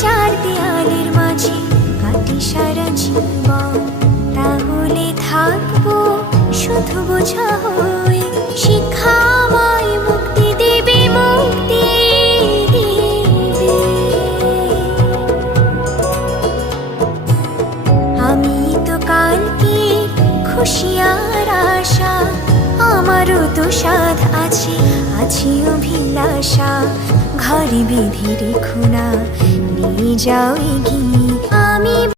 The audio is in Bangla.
চার দেয়ালের মাঝে কাটি সারা জীবন, তাহলে থাকবো শুধু বোঝা হয়ে। শিক্ষা আমায় মুক্তি দেবে, মুক্তি দেবে। আমি তো কালকে খুশি আর আশা, আমারও তো সাধ আছে, আছে অভিলাষা। ঘরে বেঁধে রেখো না, নিয়ে যাও এগিয়ে। আমি